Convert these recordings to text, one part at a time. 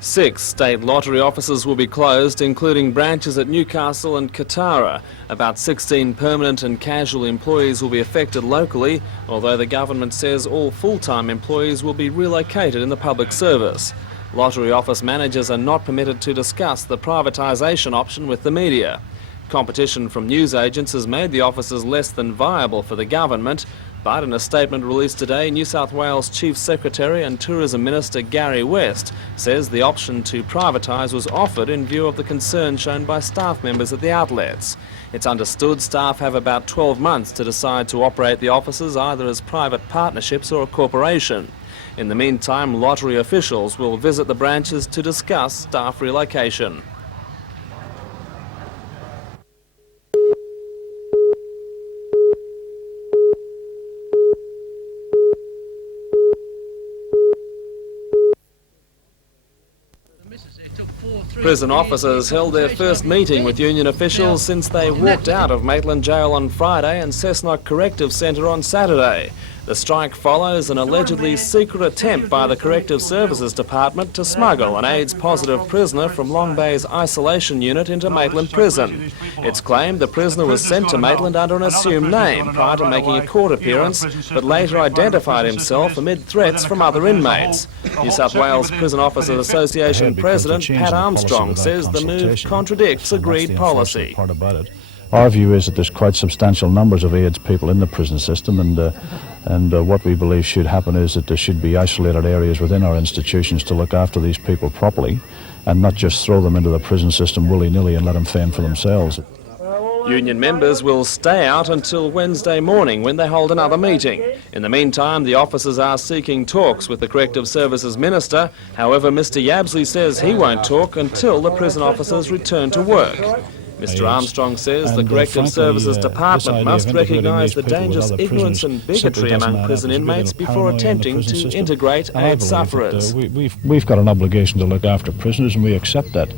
6 state lottery offices will be closed, including branches at Newcastle and Katara. About 16 permanent and casual employees will be affected locally, although the government says all full-time employees will be relocated in the public service. Lottery office managers are not permitted to discuss the privatisation option with the media. Competition from newsagents has made the offices less than viable for the government, but in a statement released today, New South Wales Chief Secretary and Tourism Minister Gary West says the option to privatise was offered in view of the concern shown by staff members at the outlets. It's understood staff have about 12 months to decide to operate the offices either as private partnerships or a corporation. In the meantime, lottery officials will visit the branches to discuss staff relocation. Prison officers held their first meeting with union officials since they walked out of Maitland Jail on Friday and Cessnock Corrective Centre on Saturday. The strike follows an allegedly secret attempt by the Corrective Services Department to smuggle an AIDS-positive prisoner from Long Bay's isolation unit into Maitland Prison. It's claimed the prisoner was sent to Maitland under an assumed name prior to making a court appearance, but later identified himself amid threats from other inmates. New South Wales Prison Officers Association President Pat Armstrong says the move contradicts agreed policy. Our view is that there's quite substantial numbers of AIDS people in the prison system, and what we believe should happen is that there should be isolated areas within our institutions to look after these people properly and not just throw them into the prison system willy-nilly and let them fend for themselves. Union members will stay out until Wednesday morning when they hold another meeting. In the meantime, the officers are seeking talks with the Corrective Services Minister. However, Mr Yabsley says he won't talk until the prison officers return to work. Mr Armstrong says the Corrective Services Department must recognise the dangerous ignorance and bigotry among prison inmates before attempting to integrate AIDS sufferers. We've got an obligation to look after prisoners, and we accept that.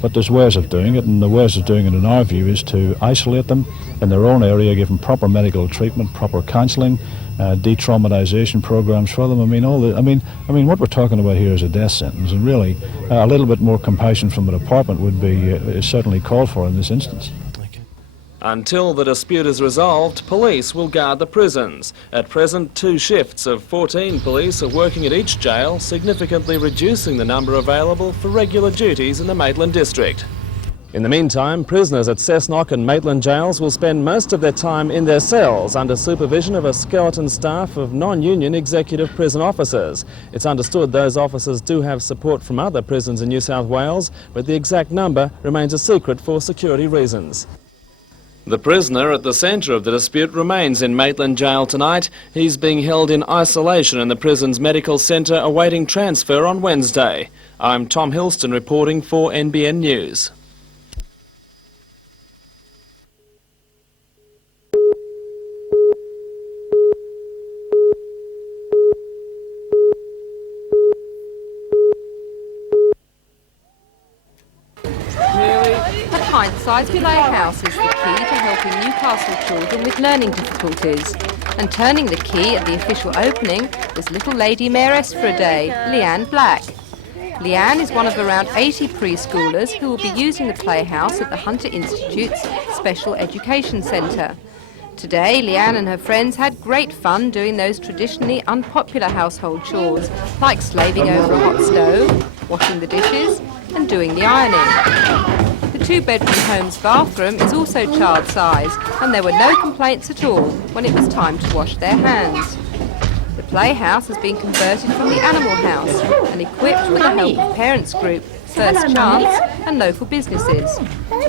But there's ways of doing it, and the ways of doing it in our view is to isolate them in their own area, give them proper medical treatment, proper counselling, de-traumatisation programs for them. I mean, what we're talking about here is a death sentence, and really a little bit more compassion from the department would be certainly called for in this instance. Until the dispute is resolved, police will guard the prisons. At present, 2 shifts of 14 police are working at each jail, significantly reducing the number available for regular duties in the Maitland district. In the meantime, prisoners at Cessnock and Maitland jails will spend most of their time in their cells under supervision of a skeleton staff of non-union executive prison officers. It's understood those officers do have support from other prisons in New South Wales, but the exact number remains a secret for security reasons. The prisoner at the centre of the dispute remains in Maitland Jail tonight. He's being held in isolation in the prison's medical centre awaiting transfer on Wednesday. I'm Tom Hilston reporting for NBN News. Hindsight Playhouse is the key to helping Newcastle children with learning difficulties. And turning the key at the official opening was little lady mayoress for a day, Leanne Black. Leanne is one of around 80 preschoolers who will be using the Playhouse at the Hunter Institute's Special Education Centre. Today, Leanne and her friends had great fun doing those traditionally unpopular household chores, like slaving over a hot stove, washing the dishes and doing the ironing. The 2-bedroom home's bathroom is also child-size, and there were no complaints at all when it was time to wash their hands. The Playhouse has been converted from the Animal House and equipped with the help of Parents Group, First Chance and local businesses.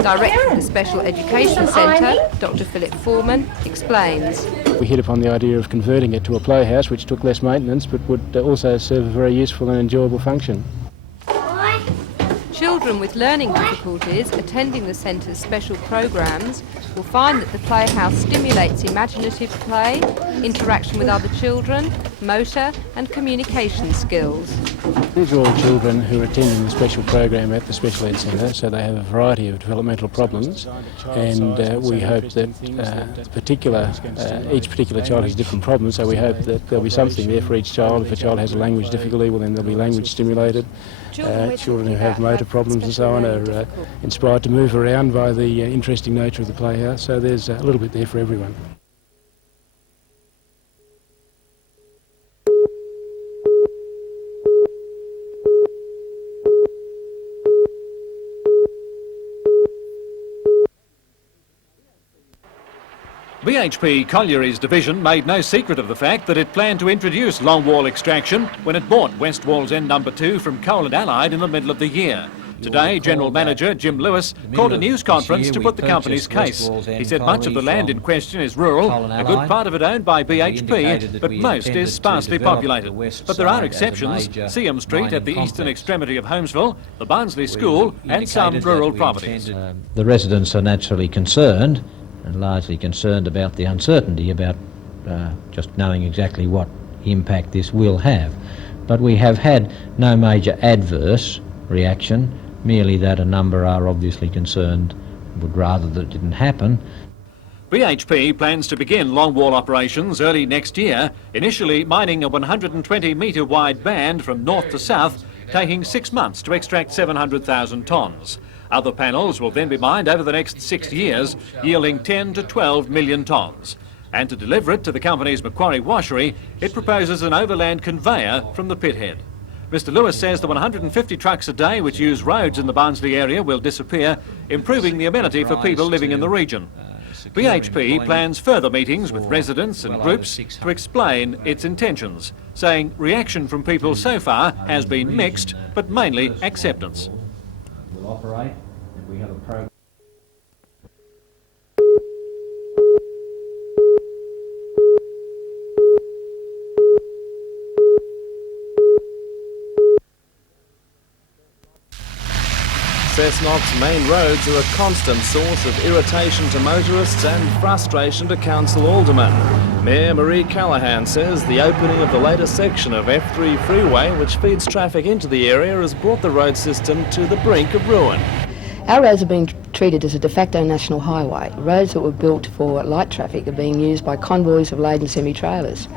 Director of the Special Education Centre, Dr Philip Foreman, explains. We hit upon the idea of converting it to a playhouse which took less maintenance but would also serve a very useful and enjoyable function. Children with learning difficulties attending the centre's special programs will find that the Playhouse stimulates imaginative play interaction with other children, motor and communication skills. These are all children who are attending the special program at the Special Ed Centre, so they have a variety of developmental problems, and we hope that each particular child has different problems, so we hope that there'll be something there for each child. If a child has a language difficulty, well then they'll be language stimulated. Children who have motor problems and so on are inspired to move around by the interesting nature of the Playhouse, so there's a little bit there for everyone. BHP Colliery's division made no secret of the fact that it planned to introduce longwall extraction when it bought West Wall's End No. 2 from Coal and Allied in the middle of the year. Today, General Manager Jim Lewis called a news conference to put the company's case. He said much of the land in question is rural, a good part of it owned by BHP, but most is sparsely populated. But there are exceptions: Seam Street at the eastern extremity of Holmesville, the Barnsley School and some rural properties. The residents are naturally concerned, and largely concerned about the uncertainty about just knowing exactly what impact this will have. But we have had no major adverse reaction, merely that a number are obviously concerned, would rather that it didn't happen. BHP plans to begin longwall operations early next year, initially mining a 120-metre wide band from north to south, taking 6 months to extract 700,000 tonnes. Other panels will then be mined over the next 6 years, yielding 10 to 12 million tonnes. And to deliver it to the company's Macquarie washery, it proposes an overland conveyor from the pit head. Mr Lewis says the 150 trucks a day which use roads in the Barnsley area will disappear, improving the amenity for people living in the region. BHP plans further meetings with residents and groups to explain its intentions, saying reaction from people so far has been mixed, but mainly acceptance. Operate, and we have a program. Cessnock's main roads are a constant source of irritation to motorists and frustration to council aldermen. Mayor Marie Callaghan says the opening of the latest section of F3 freeway, which feeds traffic into the area, has brought the road system to the brink of ruin. Our roads are being treated as a de facto national highway. Roads that were built for light traffic are being used by convoys of laden semi-trailers.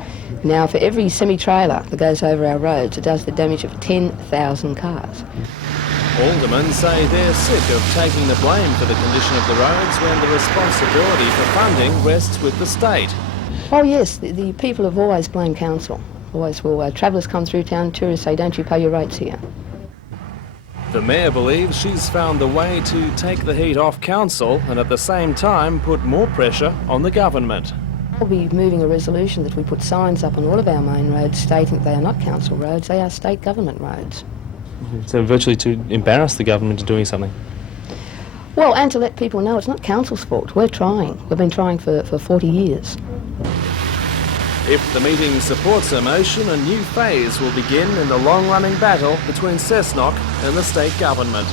Now, for every semi-trailer that goes over our roads, it does the damage of 10,000 cars. Aldermen say they're sick of taking the blame for the condition of the roads when the responsibility for funding rests with the state. Oh yes, the people have always blamed council. Always will. Travellers come through town, tourists say, don't you pay your rates here? The Mayor believes she's found the way to take the heat off council and at the same time put more pressure on the government. We'll be moving a resolution that we put signs up on all of our main roads stating that they are not council roads, they are state government roads. So virtually to embarrass the government into doing something? Well, and to let people know it's not council's fault. We're trying. We've been trying for 40 years. If the meeting supports her motion, a new phase will begin in the long-running battle between Cessnock and the state government.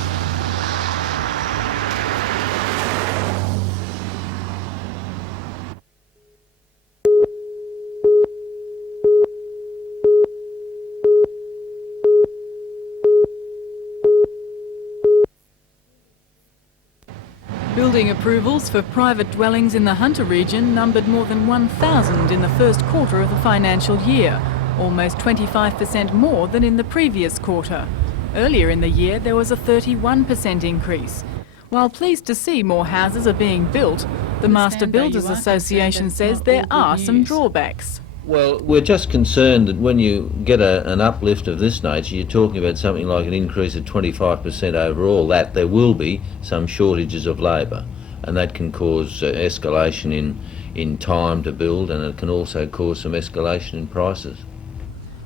Building approvals for private dwellings in the Hunter region numbered more than 1,000 in the first quarter of the financial year, almost 25% more than in the previous quarter. Earlier in the year, there was a 31% increase. While pleased to see more houses are being built, the Master Builders Association says there are some drawbacks. Well, we're just concerned that when you get an uplift of this nature, you're talking about something like an increase of 25% overall, that there will be some shortages of labour, and that can cause escalation in time to build, and it can also cause some escalation in prices.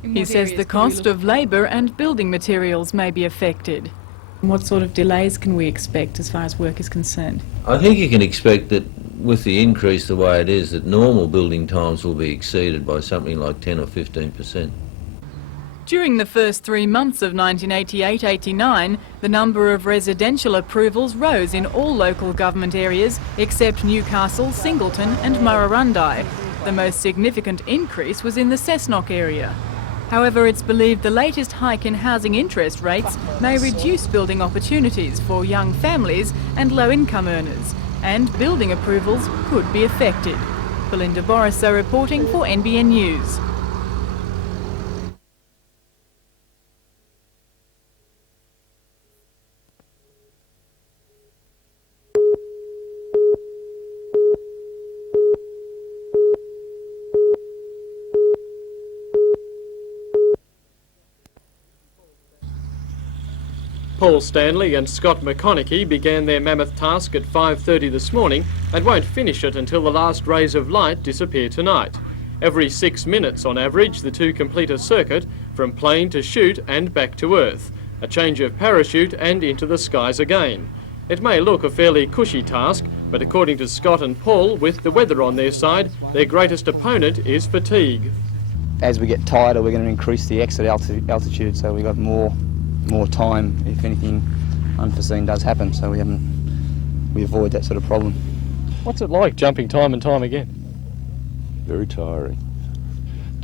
He says the cost of labour and building materials may be affected. What sort of delays can we expect as far as work is concerned? I think you can expect that with the increase the way it is, that normal building times will be exceeded by something like 10 or 15%. During the first 3 months of 1988-89, the number of residential approvals rose in all local government areas except Newcastle, Singleton and Murrurundi. The most significant increase was in the Cessnock area. However, it's believed the latest hike in housing interest rates may reduce building opportunities for young families and low-income earners, and building approvals could be affected. Belinda Borissow reporting for NBN News. Paul Stanley and Scott McConaughey began their mammoth task at 5:30 this morning and won't finish it until the last rays of light disappear tonight. Every 6 minutes on average, the two complete a circuit from plane to chute and back to Earth, a change of parachute and into the skies again. It may look a fairly cushy task, but according to Scott and Paul, with the weather on their side, their greatest opponent is fatigue. As we get tighter, we're going to increase the exit altitude, so we've got more time if anything unforeseen does happen, so we avoid that sort of problem. What's it like jumping time and time again? Very tiring.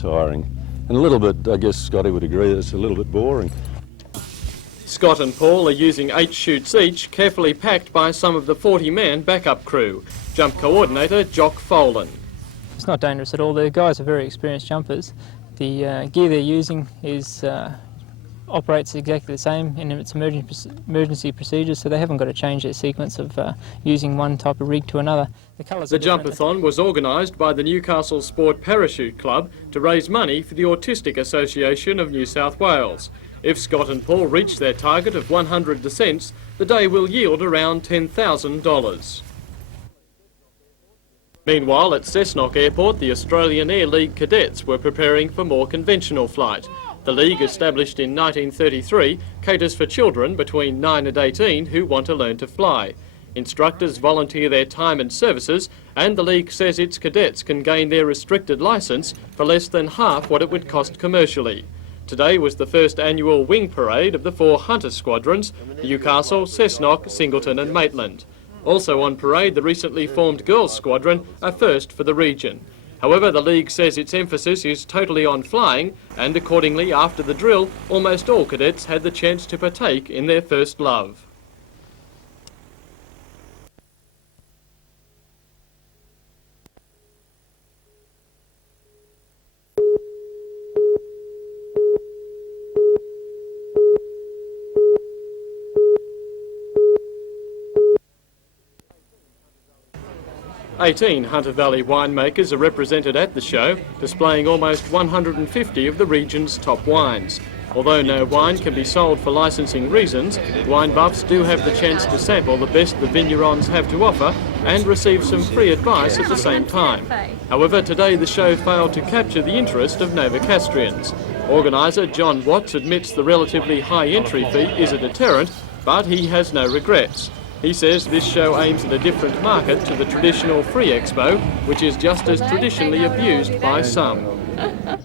And a little bit, I guess Scotty would agree, it's a little bit boring. Scott and Paul are using 8 chutes each, carefully packed by some of the 40-man backup crew. Jump coordinator Jock Folan. It's not dangerous at all. The guys are very experienced jumpers. The gear they're using operates exactly the same in its emergency procedures, so they haven't got to change their sequence of using one type of rig to another. The Jumpathon was organised by the Newcastle Sport Parachute Club to raise money for the Autistic Association of New South Wales. If Scott and Paul reach their target of 100 descents, the day will yield around $10,000. Meanwhile, at Cessnock Airport, the Australian Air League cadets were preparing for more conventional flight. The league, established in 1933, caters for children between 9 and 18 who want to learn to fly. Instructors volunteer their time and services, and the league says its cadets can gain their restricted licence for less than half what it would cost commercially. Today was the first annual wing parade of the 4 Hunter squadrons: Newcastle, Cessnock, Singleton and Maitland. Also on parade, the recently formed Girls Squadron, a first for the region. However, the league says its emphasis is totally on flying, and accordingly, after the drill, almost all cadets had the chance to partake in their first love. "18 Hunter Valley winemakers are represented at the show, displaying almost 150 of the region's top wines. Although no wine can be sold for licensing reasons, wine buffs do have the chance to sample the best the vignerons have to offer and receive some free advice at the same time. However, today the show failed to capture the interest of Novocastrians. Organiser John Watts admits the relatively high entry fee is a deterrent, but he has no regrets. He says this show aims at a different market to the traditional free expo, which is just as traditionally abused by some.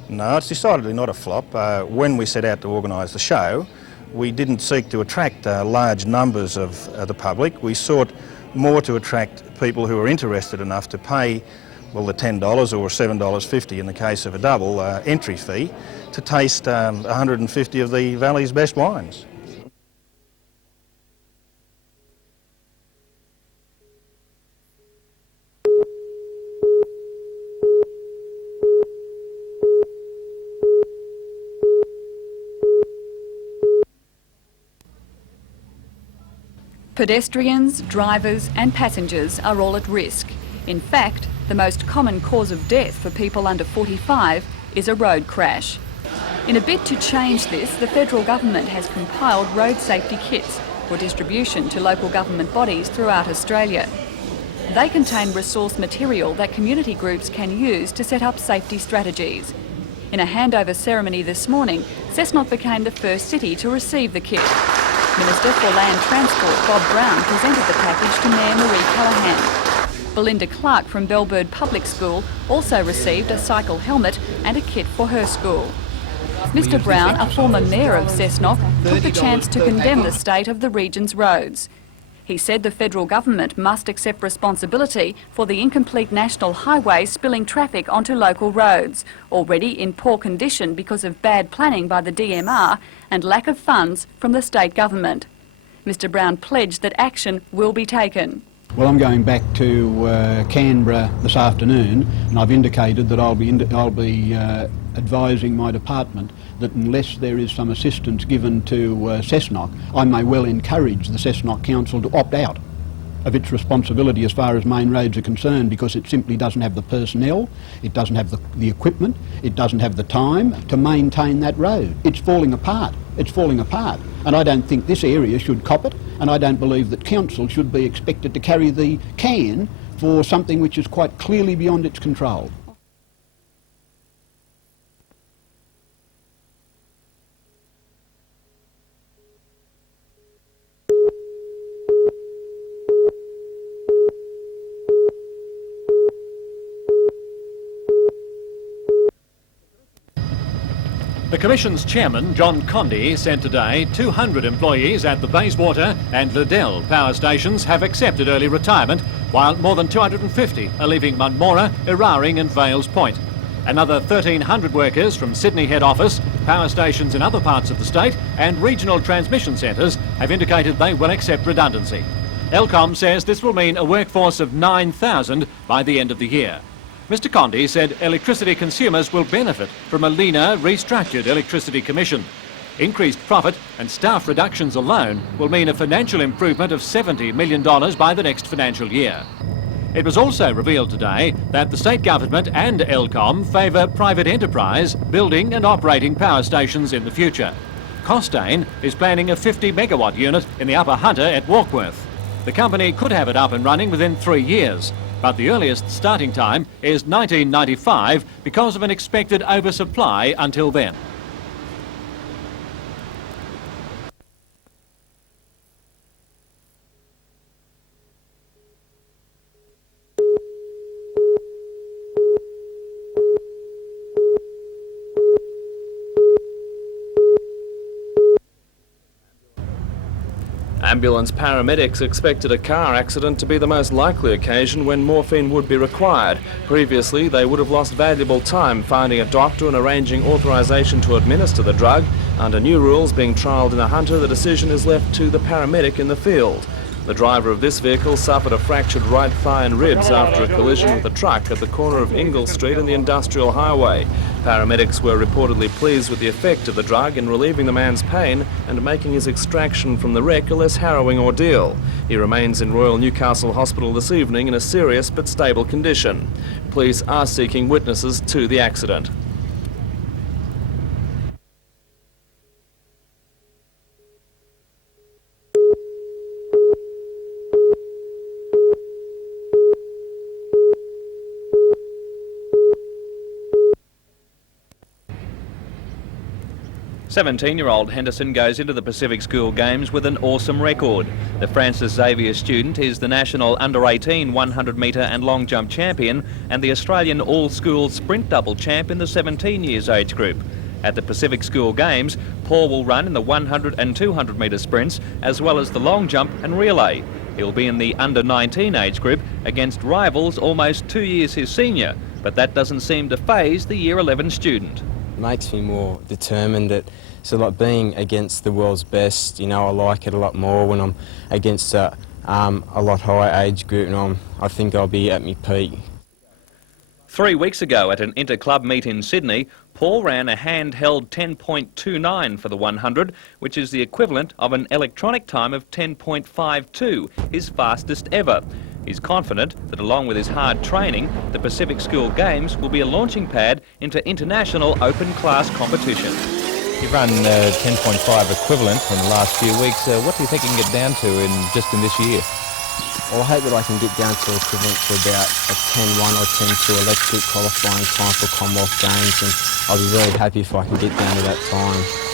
No, it's decidedly not a flop. When we set out to organise the show, we didn't seek to attract large numbers of the public. We sought more to attract people who are interested enough to pay, well, the $10 or $7.50 in the case of a double entry fee, to taste 150 of the Valley's best wines. Pedestrians, drivers and passengers are all at risk. In fact, the most common cause of death for people under 45 is a road crash. In a bid to change this, the federal government has compiled road safety kits for distribution to local government bodies throughout Australia. They contain resource material that community groups can use to set up safety strategies. In a handover ceremony this morning, Cessnock became the first city to receive the kit. Minister for Land Transport Bob Brown presented the package to Mayor Marie Callaghan. Belinda Clark from Bellbird Public School also received a cycle helmet and a kit for her school. Mr Brown, a former mayor of Cessnock, took the chance to condemn the state of the region's roads. He said the federal government must accept responsibility for the incomplete national highway spilling traffic onto local roads, already in poor condition because of bad planning by the DMR and lack of funds from the state government. Mr Brown pledged that action will be taken. Well, I'm going back to Canberra this afternoon, and I've indicated that I'll be advising my department that unless there is some assistance given to Cessnock, I may well encourage the Cessnock Council to opt out of its responsibility as far as main roads are concerned, because it simply doesn't have the personnel, it doesn't have the equipment, it doesn't have the time to maintain that road. It's falling apart. It's falling apart. And I don't think this area should cop it, and I don't believe that council should be expected to carry the can for something which is quite clearly beyond its control. The Commission's chairman, John Condy, said today 200 employees at the Bayswater and Liddell power stations have accepted early retirement, while more than 250 are leaving Munmora, Eraring and Vales Point. Another 1,300 workers from Sydney head office, power stations in other parts of the state and regional transmission centres have indicated they will accept redundancy. Elcom says this will mean a workforce of 9,000 by the end of the year. Mr Condy said electricity consumers will benefit from a leaner, restructured electricity commission. Increased profit and staff reductions alone will mean a financial improvement of $70 million by the next financial year. It was also revealed today that the state government and Elcom favour private enterprise building and operating power stations in the future. Costain is planning a 50 megawatt unit in the Upper Hunter at Warkworth. The company could have it up and running within 3 years. But the earliest starting time is 1995 because of an expected oversupply until then. Ambulance paramedics expected a car accident to be the most likely occasion when morphine would be required. Previously, they would have lost valuable time finding a doctor and arranging authorisation to administer the drug. Under new rules being trialled in a Hunter, the decision is left to the paramedic in the field. The driver of this vehicle suffered a fractured right thigh and ribs after a collision with a truck at the corner of Ingle Street and the Industrial Highway. Paramedics were reportedly pleased with the effect of the drug in relieving the man's pain and making his extraction from the wreck a less harrowing ordeal. He remains in Royal Newcastle Hospital this evening in a serious but stable condition. Police are seeking witnesses to the accident. "17-year-old Henderson goes into the Pacific School Games with an awesome record. The Francis Xavier student is the national under-18 100 metre and long jump champion and the Australian all-school sprint double champ in the 17 years age group. At the Pacific School Games, Paul will run in the 100 and 200 metre sprints as well as the long jump and relay. He'll be in the under-19 age group against rivals almost 2 years his senior, but that doesn't seem to faze the Year 11 student. It makes me more determined. So like being against the world's best, you know, I like it a lot more when I'm against a lot higher age group, and I think I'll be at my peak. 3 weeks ago at an inter-club meet in Sydney, Paul ran a handheld 10.29 for the 100, which is the equivalent of an electronic time of 10.52, his fastest ever. He's confident that along with his hard training, the Pacific School Games will be a launching pad into international open class competition. You've run 10.5 equivalent in the last few weeks. What do you think you can get down to in this year? Well, I hope that I can get down to equivalent to about a 10.1 or 10.2 electric qualifying time for Commonwealth Games, and I'll be very happy if I can get down to that time.